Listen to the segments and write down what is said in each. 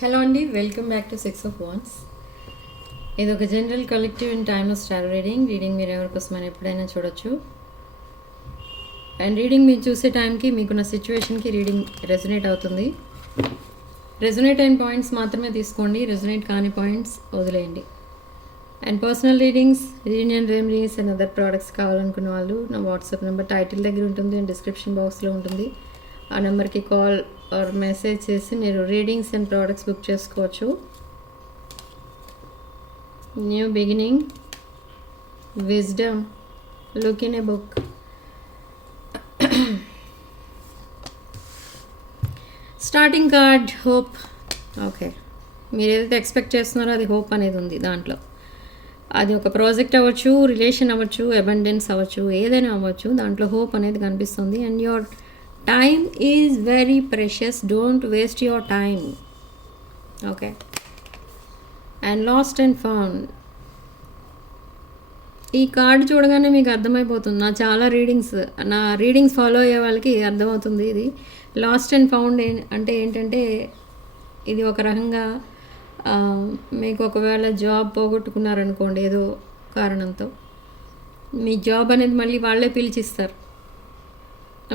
Hello అండి, welcome back to 6 of Wands. ఇది ఒక general collective in time of star reading మీరు ఎవరి కోసమైనా ఎప్పుడైనా చూడొచ్చు. అండ్ రీడింగ్ మీరు చూసే టైంకి మీకున్న సిచ్యువేషన్కి రీడింగ్ రెజొనేట్ అవుతుంది. రెజొనేట్ అయిన పాయింట్స్ మాత్రమే తీసుకోండి, రెజొనేట్ కాని పాయింట్స్ వదిలేయండి. And personal readings, union remedies and other products కావాలనుకున్న వాళ్ళు నా వాట్సాప్ నెంబర్ టైటిల్ దగ్గర ఉంటుంది అండ్ డిస్క్రిప్షన్ బాక్స్లో ఉంటుంది. ఆ నెంబర్కి కాల్ ఆర్ మెసేజ్ చేసి మీరు రీడింగ్స్ అండ్ ప్రోడక్ట్స్ బుక్ చేసుకోవచ్చు. New beginning, wisdom, look in a book. Starting card hope. Okay, మీరు ఏదైతే ఎక్స్పెక్ట్ చేస్తున్నారో అది హోప్ అనేది ఉంది దాంట్లో. అది ఒక ప్రాజెక్ట్ అవ్వచ్చు, రిలేషన్ అవ్వచ్చు, అబండెన్స్ అవ్వచ్చు, ఏదైనా అవ్వచ్చు, దాంట్లో హోప్ అనేది కనిపిస్తుంది. And your time is very precious, don't waste your time. Okay. And lost and found. ఈ కార్డు చూడగానే మీకు అర్థమైపోతుంది, నా రీడింగ్స్ ఫాలో అయ్యే వాళ్ళకి అర్థమవుతుంది. ఇది లాస్ట్ అండ్ ఫౌండ్ అంటే ఏంటంటే, ఇది ఒక రకంగా మీకు ఒకవేళ జాబ్ పోగొట్టుకున్నారనుకోండి ఏదో కారణంతో, మీ జాబ్ అనేది మళ్ళీ వాళ్ళే పిలిచిస్తారు.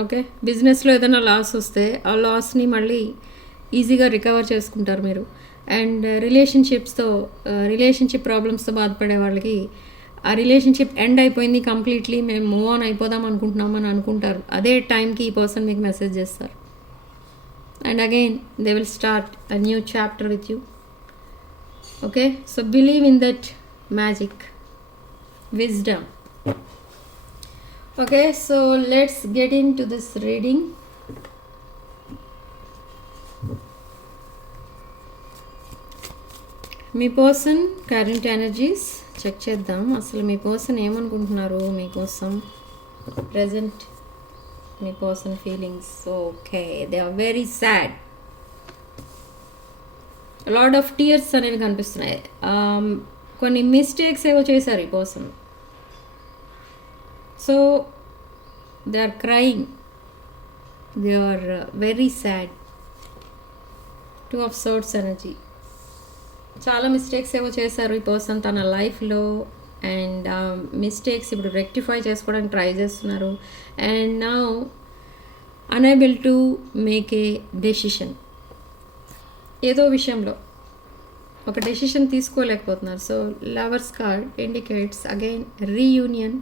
ఓకే, బిజినెస్లో ఏదైనా లాస్ వస్తే ఆ లాస్ని మళ్ళీ ఈజీగా రికవర్ చేసుకుంటారు మీరు. అండ్ రిలేషన్షిప్ ప్రాబ్లమ్స్తో బాధపడే వాళ్ళకి ఆ రిలేషన్షిప్ ఎండ్ అయిపోయింది కంప్లీట్లీ, మేము మూవ్ ఆన్ అయిపోదాం అనుకుంటున్నామని అనుకుంటారు. అదే టైంకి ఈ పర్సన్ మీకు మెసేజ్ చేస్తారు. And again they will start a new chapter with you. Okay, so believe in that magic, wisdom. Okay, so let's get into this reading. మీ పర్సన్ కరెంట్ ఎనర్జీస్ చెక్ చేద్దాం. అసలు మీ పర్సన్ ఏమనుకుంటున్నారు మీకోసం, present మీ person feelings. Okay, they are very sad. Lot of tears అనేవి కనిపిస్తున్నాయి. కొన్ని మిస్టేక్స్ ఏవో చేశారు ఈ person. So they are crying, they are very sad. 2 of Swords energy. చాలా మిస్టేక్స్ ఏవో చేశారు ఈ పర్సన్ తన లైఫ్లో. అండ్ మిస్టేక్స్ ఇప్పుడు రెక్టిఫై చేసుకోవడానికి ట్రై చేస్తున్నారు. And now unable to make a decision. ఏదో విషయంలో ఒక డెసిషన్ తీసుకోలేకపోతున్నారు. So lovers card indicates again reunion.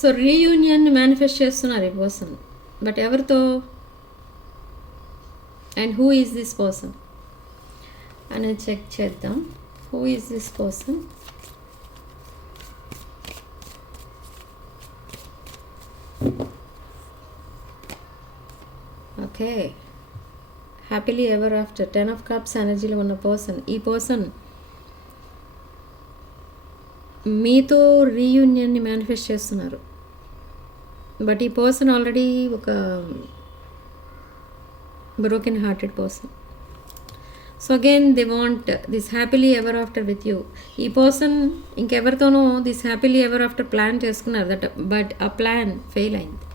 So రీయూనియన్ని మేనిఫెస్ట్ చేస్తున్నారు ఈ పర్సన్. బట్ ఎవరితో, and who is this person అనేది చెక్ చేద్దాం. Who is this person? Okay, happily ever after 10 of Cups ఎనర్జీలో ఉన్న పర్సన్. ఈ పర్సన్ మీతో రీయూనియన్ని మేనిఫెస్ట్ చేస్తున్నారు. బట్ ఈ పర్సన్ ఆల్రెడీ ఒక broken hearted person. So again they want this happily ever after with you. ఈ పర్సన్ ఇంకెవరితోనో this happily ever after plan చేసుకున్నారు, బట్ ఆ ప్లాన్ ఫెయిల్ అయింది.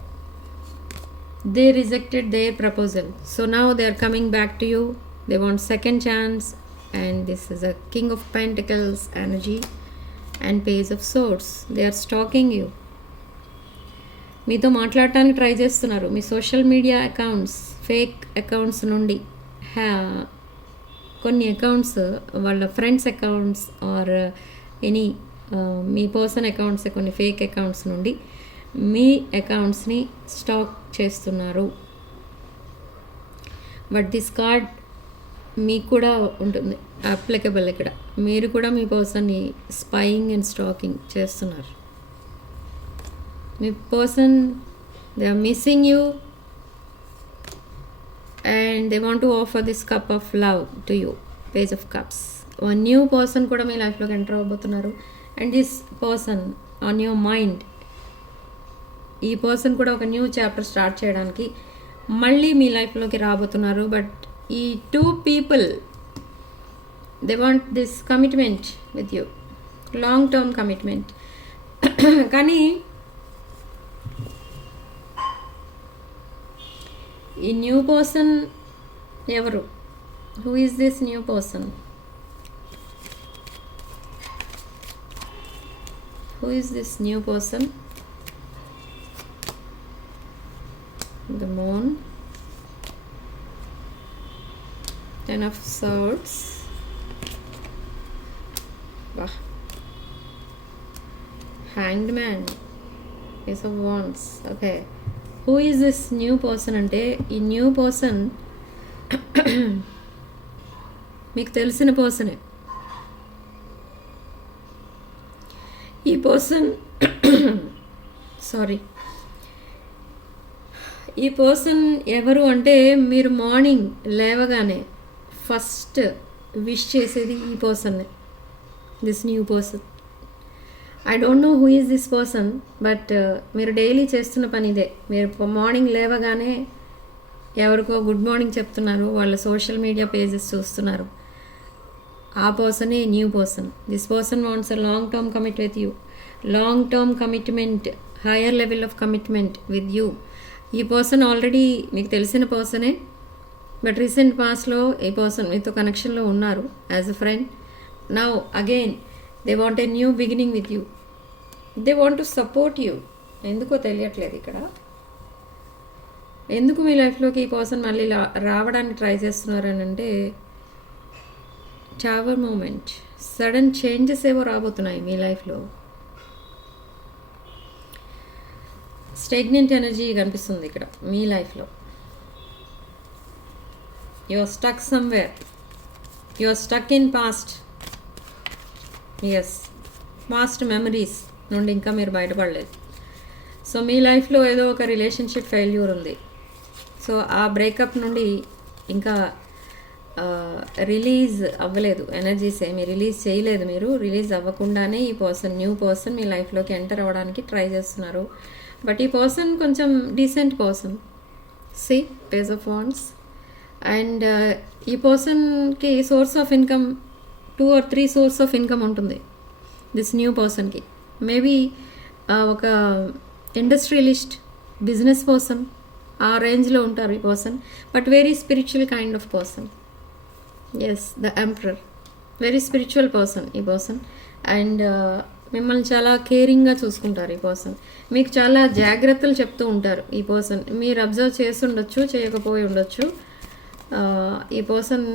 They rejected their proposal. So now they are coming back to you. They want second chance. And this is a king of pentacles energy and page of swords. They are stalking you. మీతో మాట్లాడటానికి try చేస్తున్నారు. మీ social media accounts, fake accounts నుండి కొన్ని accounts, వాళ్ళ friends accounts or any మీ person accounts, కొన్ని fake accounts నుండి మీ అకౌంట్స్ని స్టాక్ చేస్తున్నారు. బట్ దిస్ కార్డ్ మీకు కూడా ఉంటుంది అప్లికబుల్. ఇక్కడ మీరు కూడా మీ పర్సన్ని స్పైయింగ్ అండ్ స్టాకింగ్ చేస్తున్నారు. మీ person they are missing you and they want to offer this cup of love to you. Page of cups. One new person కూడా మీ లైఫ్లోకి ఎంటర్ అవ్వబోతున్నారు. And this person on your mind. ఈ person కూడా ఒక new chapter start చేయడానికి మళ్ళీ మీ లైఫ్లోకి రాబోతున్నారు. బట్ ఈ 2 people they want this commitment with you, long term commitment. కానీ ఈ న్యూ పర్సన్ ఎవరు? Who is this new person? Who is this new person? The moon, Ten of Swords, Hanged Man, Ace of Wands. Okay, who is this new person? అంటే ఈ new person మీకు తెలిసిన పర్సనే. ఈ person sorry, ఈ person ఎవరు అంటే మీరు morning లేవగానే ఫస్ట్ విష్ చేసేది ఈ పర్సన్నే, this new person. I don't know who is this person, but మీరు డైలీ చేస్తున్న పని ఇదే. మీరు మార్నింగ్ లేవగానే ఎవరికో గుడ్ మార్నింగ్ చెప్తున్నారు, వాళ్ళ సోషల్ మీడియా పేజెస్ చూస్తున్నారు. ఆ పర్సనే new person. This person wants a long term commit with you, long term commitment, higher level of commitment with you. ఈ పర్సన్ ఆల్రెడీ మీకు తెలిసిన పర్సనే, బట్ రీసెంట్ పాస్ట్లో ఈ పర్సన్ మీతో కనెక్షన్లో ఉన్నారు as a friend. Now again they want a new beginning with you, they want to support you. ఎందుకో తెలియట్లేదు ఇక్కడ, ఎందుకు మీ లైఫ్లోకి ఈ పర్సన్ మళ్ళీ రావడానికి ట్రై చేస్తున్నారు అని అంటే, టవర్ మూమెంట్, సడన్ చేంజెస్ ఏవో రాబోతున్నాయి మీ లైఫ్లో. స్టెగ్నెంట్ ఎనర్జీ కనిపిస్తుంది ఇక్కడ మీ లైఫ్లో. You are stuck somewhere, you are stuck in past. Yes, past memories నుండి ఇంకా మీరు బయటపడలేదు. సో మీ లైఫ్లో ఏదో ఒక రిలేషన్షిప్ ఫెయిల్యూర్ ఉంది. సో ఆ బ్రేకప్ నుండి ఇంకా రిలీజ్ అవ్వలేదు, ఎనర్జీస్ ఏమి రిలీజ్ చేయలేదు. మీరు రిలీజ్ అవ్వకుండానే ఈ పర్సన్, న్యూ పర్సన్ మీ లైఫ్లోకి ఎంటర్ అవ్వడానికి ట్రై చేస్తున్నారు. బట్ ఈ పర్సన్ కొంచెం decent person. See, page of wands. And ఈ పర్సన్కి source of income 2 or 3 source of income ఉంటుంది దిస్ న్యూ పర్సన్కి. మేబీ ఒక ఇండస్ట్రియలిస్ట్, బిజినెస్ పర్సన్, ఆ రేంజ్లో ఉంటారు ఈ person. But very spiritual kind of person. Yes, the emperor, very spiritual person ఈ పర్సన్. అండ్ మిమ్మల్ని చాలా కేరింగ్గా చూసుకుంటారు ఈ పర్సన్. మీకు చాలా జాగ్రత్తలు చెప్తూ ఉంటారు ఈ పర్సన్. మీరు అబ్జర్వ్ చేసి ఉండొచ్చు, చేయకపోయి ఉండొచ్చు. ఈ పర్సన్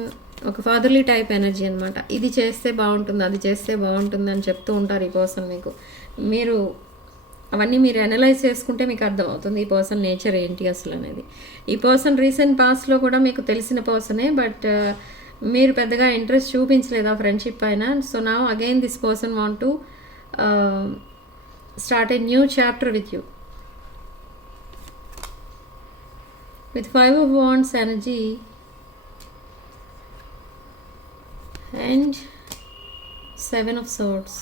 ఒక ఫాదర్లీ టైప్ ఎనర్జీ అనమాట. ఇది చేస్తే బాగుంటుంది, అది చేస్తే బాగుంటుంది అని చెప్తూ ఉంటారు ఈ పర్సన్ మీకు. మీరు అవన్నీ మీరు అనలైజ్ చేసుకుంటే మీకు అర్థమవుతుంది ఈ పర్సన్ నేచర్ ఏంటి అసలు అనేది. ఈ పర్సన్ రీసెంట్ పాస్ట్లో కూడా మీకు తెలిసిన పర్సనే, బట్ మీరు పెద్దగా ఇంట్రెస్ట్ చూపించలేదు ఆ ఫ్రెండ్షిప్ పైన. So now again this person want to start a new chapter with you. With 5 of Wands energy and 7 of Swords.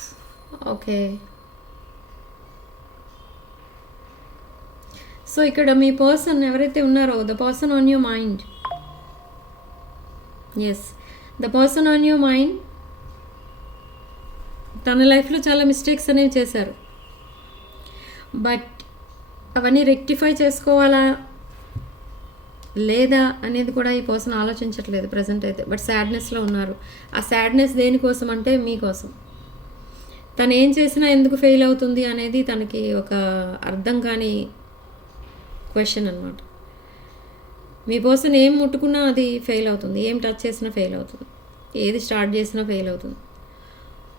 Okay. So ఇక్కడ మీ పర్సన్ ఎవరైతే ఉన్నారో, the person on your mind. Yes, the person on your mind తన లైఫ్లో చాలా mistakes అనేవి చేశారు. But అవన్నీ రెక్టిఫై చేసుకోవాలా లేదా అనేది కూడా ఈ పర్సన్ ఆలోచించట్లేదు ప్రజెంట్ అయితే. బట్ సాడ్నెస్లో ఉన్నారు. ఆ సాడ్నెస్ దేనికోసం అంటే మీకోసం. తను ఏం చేసినా ఎందుకు ఫెయిల్ అవుతుంది అనేది తనకి ఒక అర్థం కాని క్వశ్చన్ అనమాట. మీ పర్సన్ ఏం ముట్టుకున్నా అది ఫెయిల్ అవుతుంది, ఏం టచ్ చేసినా ఫెయిల్ అవుతుంది, ఏది స్టార్ట్ చేసినా ఫెయిల్ అవుతుంది.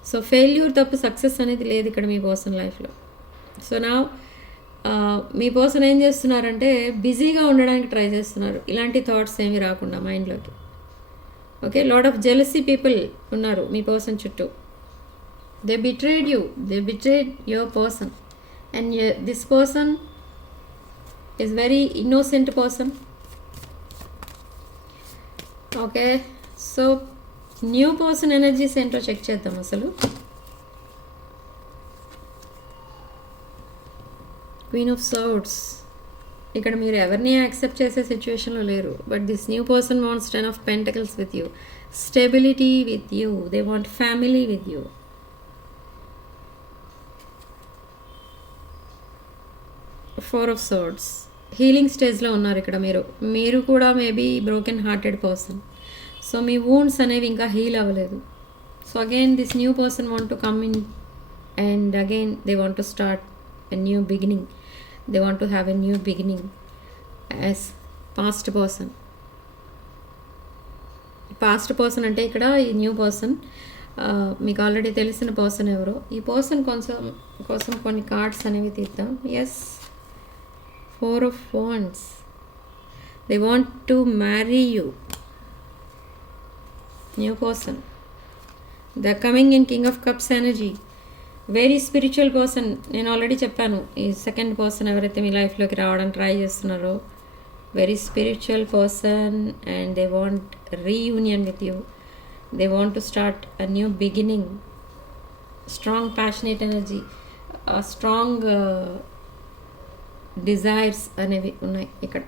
సో ఫెయిల్యూర్ తప్ప సక్సెస్ అనేది లేదు ఇక్కడ మీ పర్సన్ లైఫ్లో. సో నా మీ పర్సన్ ఏం చేస్తున్నారంటే బిజీగా ఉండడానికి ట్రై చేస్తున్నారు, ఇలాంటి థాట్స్ ఏమి రాకుండా మైండ్లోకి. Okay, lot of jealousy people ఉన్నారు మీ పర్సన్ చుట్టూ. They betrayed you, they betrayed your person. And this person is very innocent person. Okay, so new person energies ఏంటో చెక్ చేద్దాం అసలు. Queen of swords. ఇక్కడ మీరు ఎవరిని యాక్సెప్ట్ చేసే సిచ్యువేషన్లో లేరు. But this new person wants 10 of Pentacles with you, stability with you, they want family with you. 4 of Swords. Healing స్టేజ్లో ఉన్నారు ఇక్కడ. మీరు కూడా maybe broken hearted person. So మీ వూండ్స్ అనేవి ఇంకా హీల్ అవ్వలేదు. So again this new person want to come in and again they want to start a new beginning. They want to have a new beginning as past person. Past person అంటే ఇక్కడ ఈ new person మీకు already తెలిసిన person ఎవరో. ఈ person కోసం కొన్ని cards అనేవి తీద్దాం. Yes, 4 of Wands. They want to marry you. New person. They're coming in King of Cups energy. Very spiritual person. నేను ఆల్రెడీ చెప్పాను, ఈ సెకండ్ పర్సన్ ఎవరైతే మీ లైఫ్లోకి రావడానికి ట్రై చేస్తున్నారో, very spiritual person and they want reunion with you. They want to start a new beginning. Strong passionate energy, a strong desires అనేవి ఉన్నాయి ఇక్కడ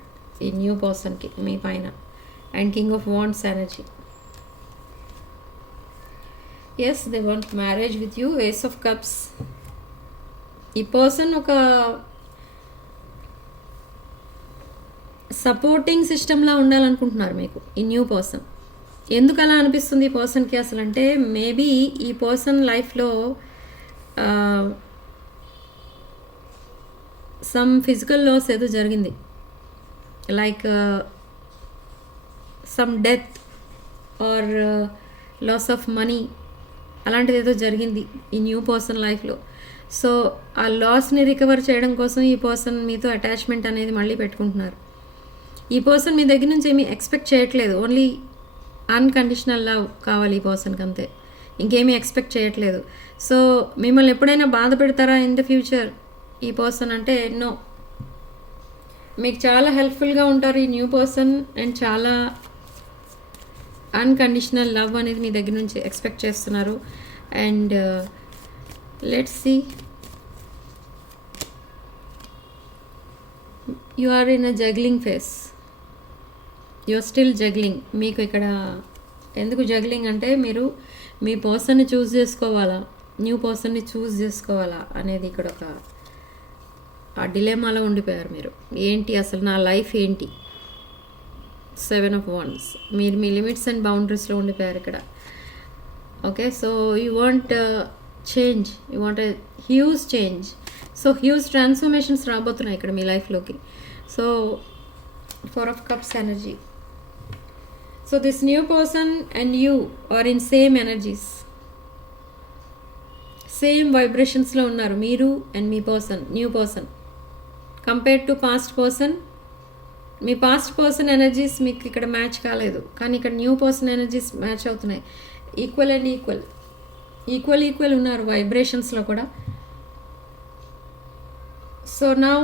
ఈ న్యూ పర్సన్కి మీ పైన. And king of wands energy. Yes, they want marriage with you. Ace of cups. ఈ person ఒక supporting సిస్టమ్లా ఉండాలనుకుంటున్నారు మీకు ఈ న్యూ పర్సన్. ఎందుకు అలా అనిపిస్తుంది ఈ పర్సన్కి అసలు అంటే, మేబీ ఈ పర్సన్ లైఫ్లో సమ్ ఫిజికల్ లాస్ ఏదో జరిగింది, like some death or loss of money, అలాంటిది ఏదో జరిగింది ఈ న్యూ పర్సన్ లైఫ్లో. సో ఆ లాస్ని రికవర్ చేయడం కోసం ఈ పర్సన్ మీతో అటాచ్మెంట్ అనేది మళ్ళీ పెట్టుకుంటున్నారు. ఈ పర్సన్ మీ దగ్గర నుంచి ఏమీ ఎక్స్పెక్ట్ చేయట్లేదు, ఓన్లీ అన్కండిషనల్ లవ్ కావాలి ఈ పర్సన్కి, అంతే, ఇంకేమీ ఎక్స్పెక్ట్ చేయట్లేదు. సో మిమ్మల్ని ఎప్పుడైనా బాధ పెడతారా ఇన్ ద ఫ్యూచర్ ఈ పర్సన్ అంటే నో. మీకు చాలా హెల్ప్ఫుల్గా ఉంటారు ఈ న్యూ పర్సన్ అండ్ చాలా అన్కండిషనల్ లవ్ అనేది మీ దగ్గర నుంచి ఎక్స్పెక్ట్ చేస్తున్నారు. And let's see, you are in a juggling phase. You are still juggling. మీకు ఇక్కడ ఎందుకు జగ్లింగ్ అంటే, మీరు మీ పర్సన్ని చూస్ చేసుకోవాలా, న్యూ పర్సన్ని చూస్ చేసుకోవాలా అనేది ఇక్కడ ఒక ఆ డిలేమాలో ఉండిపోయారు మీరు. ఏంటి అసలు నా లైఫ్ ఏంటి? 7 of Wands. మీరు మీ లిమిట్స్ అండ్ బౌండరీస్లో ఉండిపోయారు ఇక్కడ. Okay, so you want change, you want a huge change. So huge transformations రాబోతున్నాయి ఇక్కడ మీ లైఫ్లోకి. So 4 of Cups energy. So this new person and you are in same energies, same వైబ్రేషన్స్లో ఉన్నారు మీరు అండ్ మీ person, new person. Compared to past person, మీ past person energies మీకు ఇక్కడ మ్యాచ్ కాలేదు, కానీ ఇక్కడ న్యూ పర్సన్ ఎనర్జీస్ మ్యాచ్ అవుతున్నాయి. ఈక్వల్ అండ్ ఈక్వల్ ఉన్నారు వైబ్రేషన్స్లో కూడా. సో నౌ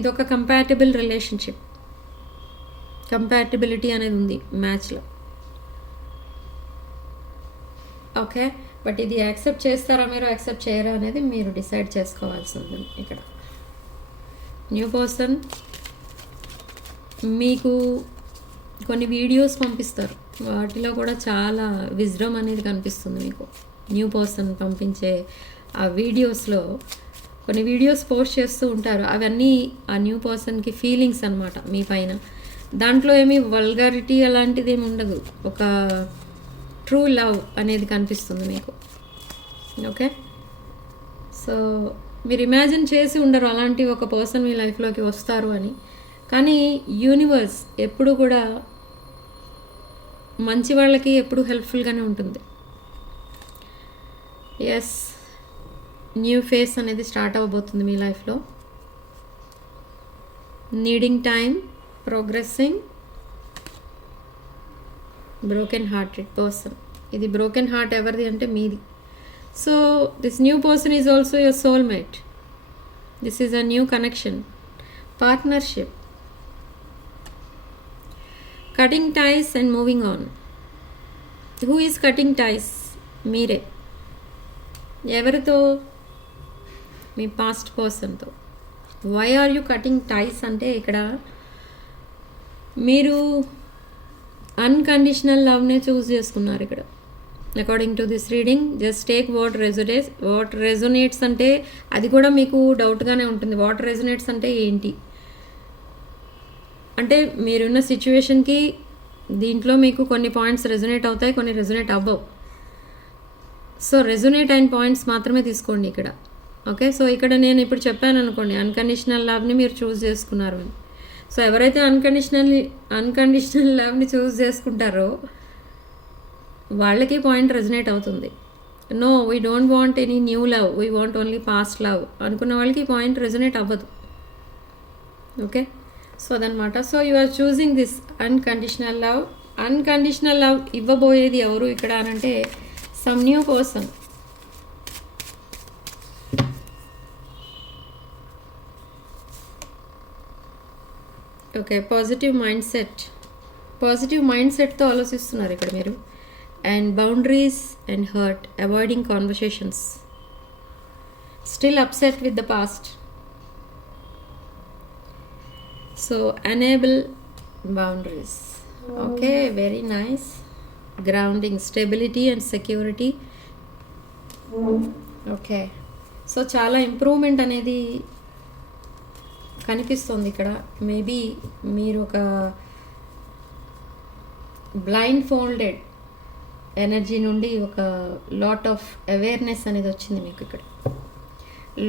ఇదొక కంపాటబుల్ రిలేషన్షిప్, కంపాటబిలిటీ అనేది ఉంది మ్యాచ్లో. ఓకే, బట్ ఇది యాక్సెప్ట్ చేస్తారా మీరు, యాక్సెప్ట్ చేయరా అనేది మీరు డిసైడ్ చేసుకోవాల్సి ఉంది ఇక్కడ. న్యూ పర్సన్ మీకు కొన్ని వీడియోస్ పంపిస్తారు, వాటిలో కూడా చాలా విజ్డమ్ అనేది కనిపిస్తుంది మీకు. న్యూ పర్సన్ పంపించే ఆ వీడియోస్లో కొన్ని వీడియోస్ పోస్ట్ చేస్తూ ఉంటారు, అవన్నీ ఆ న్యూ పర్సన్కి ఫీలింగ్స్ అన్నమాట మీ పైన. దాంట్లో ఏమీ వల్గారిటీ అలాంటిది ఏమి ఉండదు, ఒక ట్రూ లవ్ అనేది కనిపిస్తుంది మీకు. ఓకే, సో మీరు ఇమాజిన్ చేసి ఉండరు అలాంటి ఒక పర్సన్ మీ లైఫ్లోకి వస్తారు అని, కానీ యూనివర్స్ ఎప్పుడు కూడా మంచి వాళ్ళకి ఎప్పుడు హెల్ప్ఫుల్గానే ఉంటుంది. ఎస్, న్యూ ఫేస్ అనేది స్టార్ట్ అవ్వబోతుంది మీ లైఫ్లో. Needing time, progressing, broken hearted person. ఇది బ్రోకెన్ హార్ట్ ఎవరిది అంటే మీది. So this new person is also your soulmate. This is a new connection, partnership, cutting ties and moving on. Who is cutting ties? మీరే. ఎవరితో? మీ past పర్సన్తో. Why are you cutting ties అంటే ఇక్కడ మీరు అన్కండిషనల్ లవ్నే చూస్ చేసుకున్నారు ఇక్కడ. According to this reading, just take what రెజొనేట్స్ అంటే అది కూడా మీకు డౌట్గానే ఉంటుంది. వాట్ రెజొనేట్స్ అంటే ఏంటి? అంటే మీరున్న సిచ్యువేషన్కి దీంట్లో మీకు కొన్ని పాయింట్స్ రెజొనేట్ అవుతాయి, కొన్ని రెజొనేట్ అవ్వవు. సో రెజొనేట్ అయిన పాయింట్స్ మాత్రమే తీసుకోండి ఇక్కడ. ఓకే, సో ఇక్కడ నేను ఇప్పుడు చెప్పాను అనుకోండి, అన్కండిషనల్ లవ్ని మీరు చూస్ చేసుకున్నారు అని. సో ఎవరైతే అన్కండిషనల్ లవ్ని చూస్ చేసుకుంటారో వాళ్ళకి పాయింట్ రెజొనేట్ అవుతుంది. No, we don't want any new love, we want only past love అనుకున్న వాళ్ళకి పాయింట్ రెజొనేట్ అవ్వదు. ఓకే, సో అదనమాట. So you are choosing this unconditional love. Unconditional love ఇవ్వబోయేది ఎవరు ఇక్కడ అనంటే some new person. Okay, positive mind సెట్తో ఆలోచిస్తున్నారు ఇక్కడ మీరు. And boundaries and hurt, avoiding conversations, still upset with the past. So enable boundaries. Okay, very nice. Grounding, stability and security. Okay, so చాలా improvement అనేది కనిపిస్తుంది ఇక్కడ. మేబీ మీరు ఒక బ్లైండ్ ఫోల్డెడ్ ఎనర్జీ నుండి ఒక లాట్ ఆఫ్ అవేర్నెస్ అనేది వచ్చింది మీకు ఇక్కడ.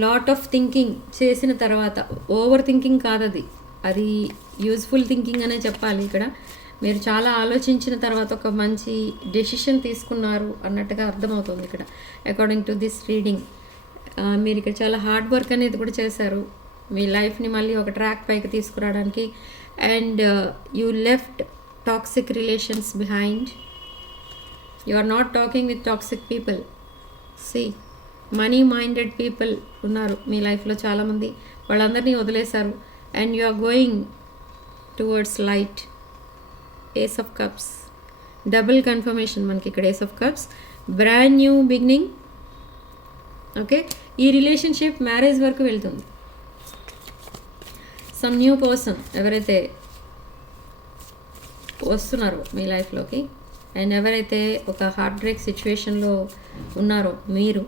లాట్ ఆఫ్ థింకింగ్ చేసిన తర్వాత, ఓవర్ థింకింగ్ కాదు అది యూజ్ఫుల్ థింకింగ్ అనే చెప్పాలి ఇక్కడ. మీరు చాలా ఆలోచించిన తర్వాత ఒక మంచి డెసిషన్ తీసుకున్నారు అన్నట్టుగా అర్థమవుతుంది ఇక్కడ అకార్డింగ్ టు దిస్ రీడింగ్. మీరు ఇక్కడ చాలా హార్డ్ వర్క్ అనేది కూడా చేశారు మీ లైఫ్ని మళ్ళీ ఒక ట్రాక్ పైకి తీసుకురావడానికి. And you left toxic relations behind. You are not talking with toxic people. See, money minded people ఉన్నారు మీ లైఫ్లో చాలామంది, వాళ్ళందరినీ వదిలేశారు. And you are going towards light. Ace of cups, double confirmation మనకి ఇక్కడ. Ace of cups, brand new beginning. Okay, ఈ relationship marriage వరకు వెళ్తుంది. సమ్ న్యూ పర్సన్ ఎవరైతే వస్తున్నారో మీ లైఫ్లోకి, అండ్ ఎవరైతే ఒక హార్ట్ బ్రేక్ సిచ్యువేషన్లో ఉన్నారో మీరు,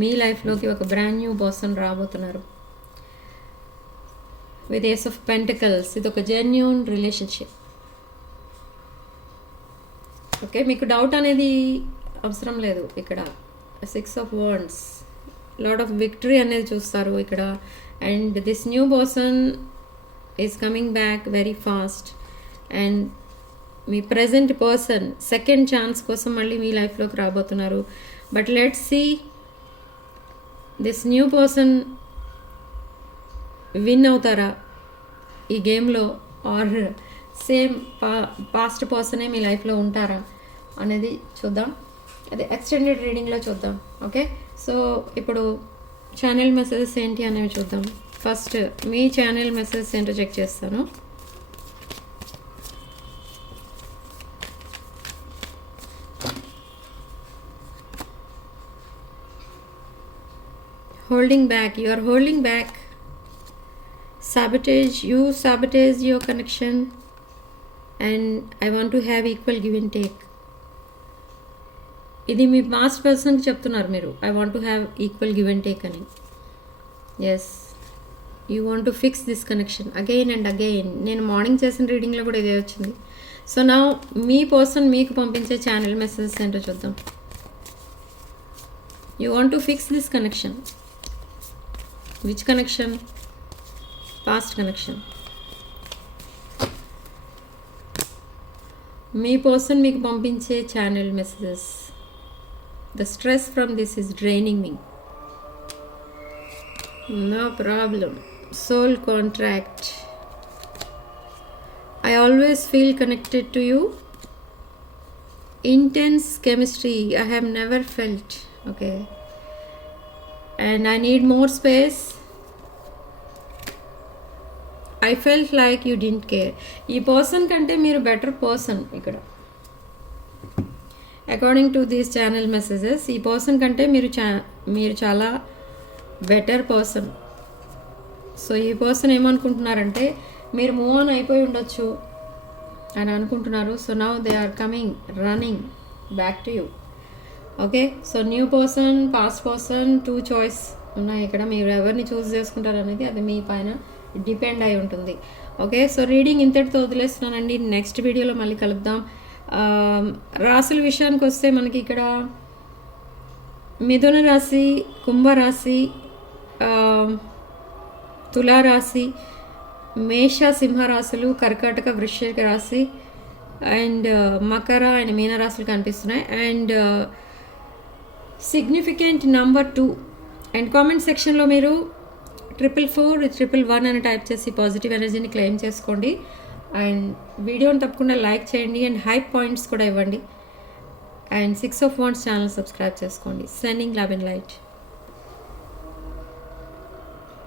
మీ లైఫ్లోకి ఒక బ్రాండ్ న్యూ పర్సన్ రాబోతున్నారు విత్ ఏస్ ఆఫ్ పెంటికల్స్. ఇది ఒక జెన్యూన్ రిలేషన్షిప్. ఓకే, మీకు డౌట్ అనేది అవసరం లేదు ఇక్కడ. 6 of Wands, lot of victory అనేది చూస్తారు ఇక్కడ. And this new person is coming back very fast. And మీ ప్రజెంట్ పర్సన్ సెకండ్ ఛాన్స్ కోసం మళ్ళీ మీ లైఫ్లోకి రాబోతున్నారు. But let's see this new person win అవుతారా ఈ గేమ్లో, ఆర్ సేమ్ పాస్ట్ పర్సనే మీ లైఫ్లో ఉంటారా అనేది చూద్దాం. అదే ఎక్స్టెండెడ్ రీడింగ్లో చూద్దాం. ఓకే, సో ఇప్పుడు ఛానల్ మెసేజెస్ ఏంటి అనేవి చూద్దాం. ఫస్ట్ మీ ఛానల్ మెసేజెస్ ఏంటో చెక్ చేస్తాను. holding back, you are holding back, sabotage, you sabotage your connection, and I want to have equal give and take. ఇది మీ పాస్ట్ పర్సన్కి చెప్తున్నారు మీరు, I want to have equal give and take అని. Yes, you want to fix this connection again and again. నేను morning చేసిన రీడింగ్లో కూడా ఇదే వచ్చింది. సో నా మీ పర్సన్ మీకు పంపించే ఛానల్ మెసేజెస్ ఏంటో చూద్దాం. You want to fix this connection. Which connection? Past connection. Me person మీకు పంపించే channel messages. The stress from this is draining me. No problem. Soul contract. I always feel connected to you. Intense chemistry I have never felt. Okay. And I need more space. I felt like you didn't care. ఈ person కంటే మీరు better person ఇక్కడ. According to these channel messages, ఈ person కంటే మీరు చాలా better person. So ఈ person ఏమనుకుంటున్నారంటే మీరు మూవ్ ఆన్ అయిపోయి ఉండొచ్చు అని అనుకుంటున్నారు. So now they are coming running back to you. Okay, so new person, past person, 2 choice ఉన్నాయి ఇక్కడ. మీరు ఎవరిని చూస్ చేసుకుంటారు అనేది అది మీ పైన డిపెండ్ అయి ఉంటుంది. ఓకే, సో రీడింగ్ ఇంతటితో వదిలేస్తున్నానండి. నెక్స్ట్ వీడియోలో మళ్ళీ కలుద్దాం. రాసుల విషయానికి వస్తే మనకి ఇక్కడ మిథున రాశి, కుంభరాశి, తులారాశి, మేష సింహరాశులు, కర్కాటక వృశ్చిక రాశి అండ్ మకర అండ్ మీనరాశులు కనిపిస్తున్నాయి. And significant number 2. And comment సెక్షన్లో మీరు 444 అని టైప్ చేసి పాజిటివ్ ఎనర్జీని క్లెయిమ్ చేసుకోండి. అండ్ వీడియోని తప్పకుండా లైక్ చేయండి అండ్ హై పాయింట్స్ కూడా ఇవ్వండి. And 6 of Wands channel subscribe చేసుకోండి. Sending love and light.